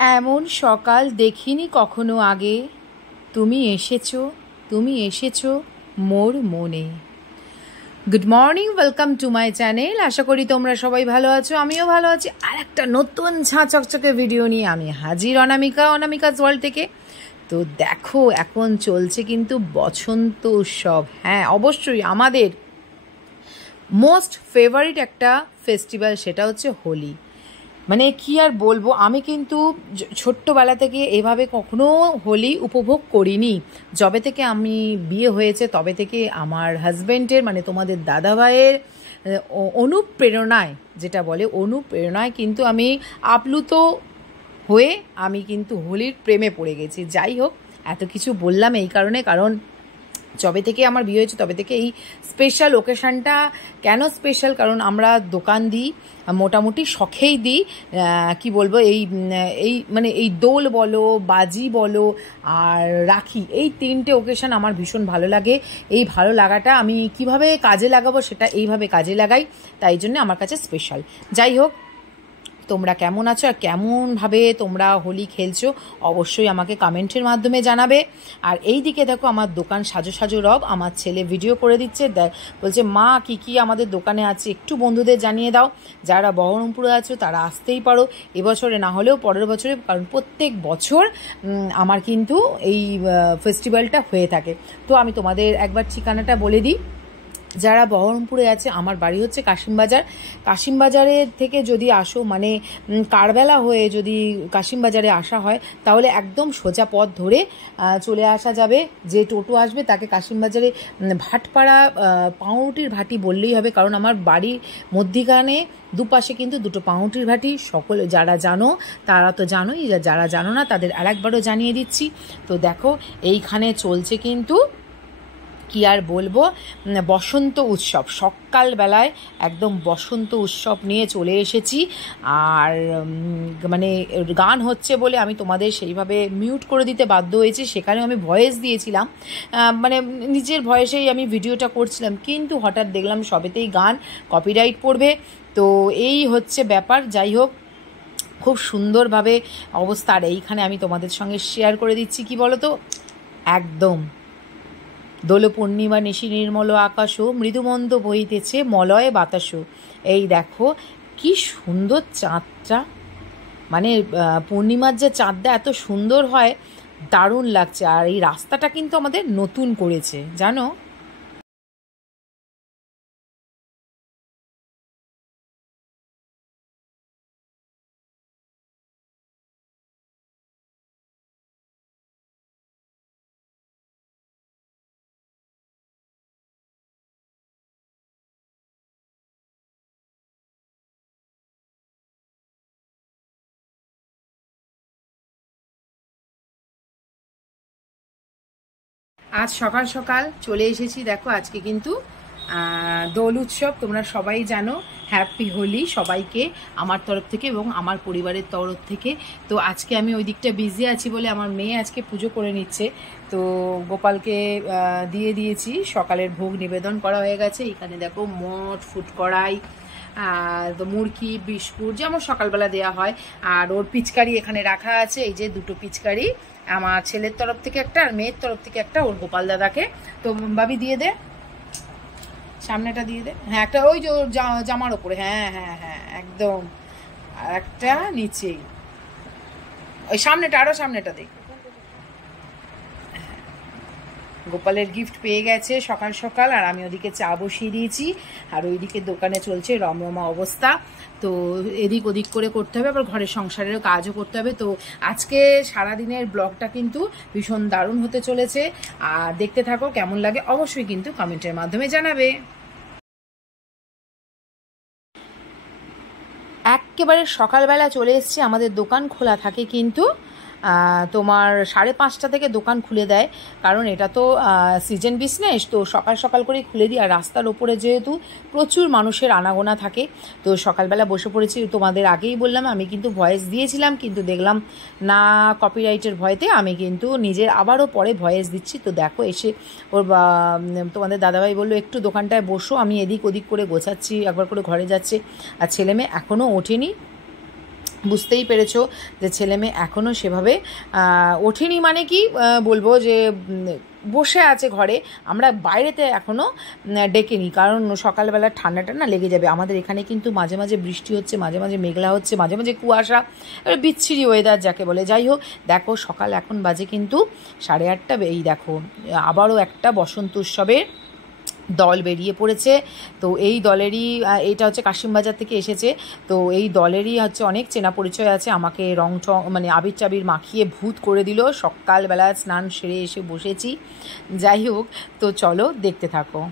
এমন সকাল দেখিনি কখনো আগে, তুমি এসেছো মোর মনে। Good morning, welcome to my channel. আশা করি তোমরা সবাই ভালো আছো, আমিও ভালো আছি। আর একটা নতুন ঝাঁ চকচকে ভিডিও নিয়ে আমি হাজির অনামিকাজ ওয়ার্ল্ড থেকে। তো দেখো, এখন চলছে কিন্তু বসন্ত উৎসব। হ্যাঁ, অবশ্যই আমাদের মোস্ট ফেভারিট একটা ফেস্টিভ্যাল, সেটা হচ্ছে হোলি। মানে কি আর বলবো, আমি কিন্তু ছোট্টবেলা থেকে এভাবে কখনো হোলি উপভোগ করিনি। যবে থেকে আমি বিয়ে হয়েছে তবে থেকে আমার হাজব্যান্ডের মানে তোমাদের দাদাভাইয়ের অনুপ্রেরণায়, যেটা বলে অনুপ্রেরণায় কিন্তু আমি আপ্লুত হয়ে আমি কিন্তু হোলির প্রেমে পড়ে গেছি। যাই হোক, এত কিছু বললাম এই কারণে, কারণ যবে থেকে আমার বিয়ে হয়েছে তবে থেকে এই স্পেশাল ওকেশানটা কেন স্পেশাল, কারণ আমরা দোকান দিই, মোটামুটি শখেই দিই। কি বলবো, এই মানে এই দোল বলো, বাজি বলো আর রাখি, এই তিনটে ওকেশান আমার ভীষণ ভালো লাগে। এই ভালো লাগাটা আমি কিভাবে কাজে লাগাবো সেটা এইভাবে কাজে লাগাই, তাই জন্য আমার কাছে স্পেশাল। যাই হোক, তোমরা কেমন আছো আর কেমনভাবে তোমরা হোলি খেলছো অবশ্যই আমাকে কমেন্টের মাধ্যমে জানাবে। আর এই দিকে দেখো, আমার দোকান সাজো সাজো রব, আমার ছেলে ভিডিও করে দিচ্ছে, বলছে মা কি কি আমাদের দোকানে আছে একটু বন্ধুদের জানিয়ে দাও। যারা বহরমপুরে আছো তারা আসতেই পারো, এবছরে না হলেও পরের বছরে, কারণ প্রত্যেক বছর আমার কিন্তু এই ফেস্টিভ্যালটা হয়ে থাকে। তো আমি তোমাদের একবার ঠিকানাটা বলে দিই। যারা বহরমপুরে আছে, আমার বাড়ি হচ্ছে কাশিমবাজার। কাশিমবাজারের থেকে যদি আসো, মানে কারবেলা হয়ে যদি কাশিমবাজারে আসা হয়, তাহলে একদম সোজা পথ ধরে চলে আসা যাবে। যে টোটো আসবে তাকে কাশিমবাজারে ভাটপাড়া পাউরুটির ভাটি বললেই হবে, কারণ আমার বাড়ির মধ্যিখানে দুপাশে কিন্তু দুটো পাউরুটির ভাটি। সকল যারা জানো তারা তো জানোই, যারা জানো না তাদের আরেকবারও জানিয়ে দিচ্ছি। তো দেখো, এইখানে চলছে কিন্তু কি আর বলবো, বসন্ত উৎসব। সকালবেলায় একদম বসন্ত উৎসব নিয়ে চলে এসেছি। আর মানে গান হচ্ছে বলে আমি তোমাদের সেইভাবে মিউট করে দিতে বাধ্য হয়েছি। সেখানেও আমি ভয়েস দিয়েছিলাম, মানে নিজের ভয়েসেই আমি ভিডিওটা করছিলাম, কিন্তু হঠাৎ দেখলাম সবেতেই গান কপিরাইট পড়বে। তো এই হচ্ছে ব্যাপার। যাই হোক, খুব সুন্দরভাবে অবস্থা। আর এইখানে আমি তোমাদের সঙ্গে শেয়ার করে দিচ্ছি, কি বলো তো, একদম দোল পূর্ণিমা নিশি নির্মল আকাশও, মৃদুমন্দ বইতেছে মলয় বাতাসও। এই দেখো কি সুন্দর চাঁদটা, মানে পূর্ণিমার যে চাঁদটা এত সুন্দর হয়, দারুণ লাগছে। আর এই রাস্তাটা কিন্তু আমাদের নতুন করেছে, জানো। আজ সকাল সকাল চলে এসেছি, দেখো আজকে কিন্তু দোল উৎসব। তোমরা সবাই জানো, হ্যাপি হোলি সবাইকে আমার তরফ থেকে এবং আমার পরিবারের তরফ থেকে। তো আজকে আমি ওই দিকটা বিজি আছি বলে আমার মেয়ে আজকে পুজো করে নিচ্ছে। তো গোপালকে দিয়ে দিয়েছি, সকালের ভোগ নিবেদন করা হয়ে গেছে। এখানে দেখো মঠ, ফুট কড়াই, তো মুরকি, বিস্কুট যেমন সকালবেলা দেওয়া হয়। আর ওর পিচকারি এখানে রাখা আছে, এই যে দুটো পিচকারি, আমার ছেলের তরফ থেকে একটা আর মেয়ের তরফ থেকে একটা, ওর গোপাল দাদাকে। তো বাবি দিয়ে দে, সামনেটা দিয়ে দে। হ্যাঁ, একটা ওই যে জামার ওপরে, হ্যাঁ হ্যাঁ হ্যাঁ একদম, আর একটা নিচেই, ওই সামনেটা, আরো সামনেটা দেখ। গোপালের গিফট পেয়ে গেছে সকাল সকাল। আর আমি ওদিকে চা বসিয়ে দিয়েছি, আর ওইদিকে দোকানে চলছে রমরমা অবস্থা। তো এদিক ওদিক করে করতে হবে, আবার ঘরের সংসারেরও কাজও করতে হবে। তো আজকে সারাদিনের ব্লগটা কিন্তু ভীষণ দারুণ হতে চলেছে। আর দেখতে থাকো, কেমন লাগে অবশ্যই কিন্তু কমেন্টের মাধ্যমে জানাবে। একেবারে সকালবেলা চলে এসেছি, আমাদের দোকান খোলা থাকে কিন্তু তোমার 5:30 থেকে দোকান খুলে দেয়, কারণ এটা তো সিজন বিজনেস। তো সকাল সকাল করেই খুলে দিই। আর রাস্তার ওপরে যেহেতু প্রচুর মানুষের আনাগোনা থাকে, তো সকালবেলা বসে পড়েছি। তোমাদের আগেই বললাম আমি কিন্তু ভয়েস দিয়েছিলাম, কিন্তু দেখলাম না কপিরাইটের ভয়তে আমি কিন্তু নিজের আবারও পরে ভয়েস দিচ্ছি। তো দেখো এসে ওর তোমাদের দাদাভাই বললো একটু দোকানটায় বসো, আমি এদিক ওদিক করে গোছাচ্ছি, একবার করে ঘরে যাচ্ছে। আর ছেলেমেয়ে এখনও ওঠেনি, বুঝতেই পেরেছো যে ছেলে মেয়ে এখনও সেভাবে ওঠেনি, মানে কি বলবো যে বসে আছে ঘরে। আমরা বাইরেতে এখনও ডেকেনি, কারণ সকালবেলা ঠান্ডাটা না লেগে যাবে। আমাদের এখানে কিন্তু মাঝে মাঝে বৃষ্টি হচ্ছে, মাঝে মাঝে মেঘলা হচ্ছে, মাঝে মাঝে কুয়াশা, বিচ্ছিরি ওয়েদার যাকে বলে। যাই হোক, দেখো সকাল এখন বাজে কিন্তু 8:30। এই দেখো আবারও একটা বসন্ত উৎসবের দল বেরিয়ে পড়েছে। তো এই দলেরই, এটা হচ্ছে কাশিমবাজার থেকে এসেছে, তো এই দলেরই হচ্ছে অনেক চেনা পরিচয় আছে। আমাকে রং টং মানে আবির চাবির মাখিয়ে ভূত করে দিল। সকালবেলা স্নান সেরে এসে বসেছি। যাই হোক, তো চলো দেখতে থাকো।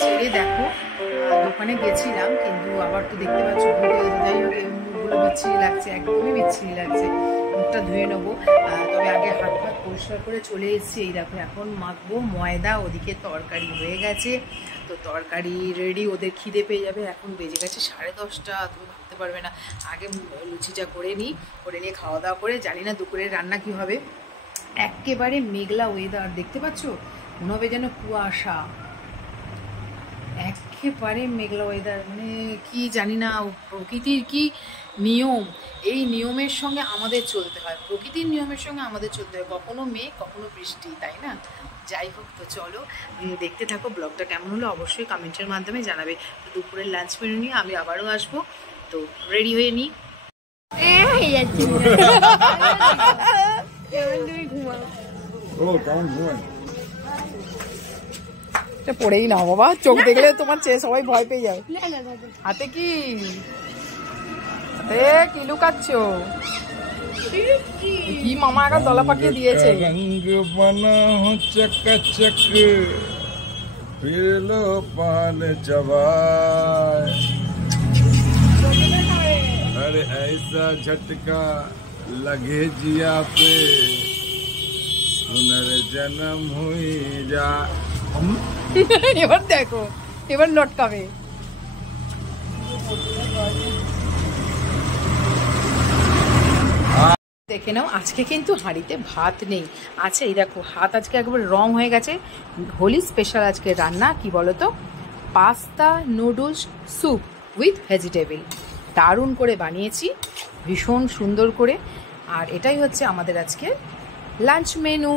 সেরে দেখো দোকানে গেছিলাম, কিন্তু আবার তো দেখতে পাচ্ছ যাই হোক মুখগুলো বিচ্ছিরি লাগছে, একদমই বিচ্ছিরি লাগছে। মুখটা ধুয়ে নেবো, তবে আগে হাত ভাত পরিষ্কার করে চলে এসেছি। এই দেখো এখন মাখবো ময়দা, ওদিকে তরকারি হয়ে গেছে, তো তরকারি রেডি। ওদের খিদে পেয়ে যাবে, এখন বেজে গেছে 10:30। তুমি ভাবতে পারবে না, আগে লুচিটা করে নিই, করে নিয়ে খাওয়া দাওয়া করে জানি না দুপুরের রান্না কী হবে। একেবারে মেঘলা ওয়েদার, দেখতে পাচ্ছ মনে হবে যেন কুয়াশা, একেবারে মেঘলা ওয়েদার। মানে কি জানি না, প্রকৃতির কি নিয়ম, এই নিয়মের সঙ্গে আমাদের চলতে হয়, প্রকৃতির নিয়মের সঙ্গে আমাদের চলতে হয়, কখনো মেঘ কখনো বৃষ্টি, তাই না? যাই হোক, তো চলো দেখতে থাকো। ব্লগটা কেমন হলো অবশ্যই কমেন্টের মাধ্যমে জানাবে। তো দুপুরের লাঞ্চ মেনু নিয়ে আমি আবারও আসবো, তো রেডি হয়ে নিই। পড়েই না বাবা, চোখ দেখলে তোমার চেয়ে সবাই ভয় পেয়ে যাবে। হাতে কি কি লুকাচ্ছ? কি মামা একটা দলা পাকিয়ে দিয়েছে। রঙ বনা হো চকচক ফিরলো পান চবায়, अरे ऐसा झटका लगे जिया पे पुनर्जन्म हुई जा। এবার দেখো, এবার লটকাবে। দেখে নাও, আজকে কিন্তু হাঁড়িতে ভাত নেই, আছে এই দেখো হাত আজকে একবার রং হয়ে গেছে। হোলি স্পেশাল আজকে রান্না কি বলো তো, pasta noodles soup with vegetable, দারুণ করে বানিয়েছি, ভীষণ সুন্দর করে। আর এটাই হচ্ছে আমাদের আজকে লাঞ্চ মেনু।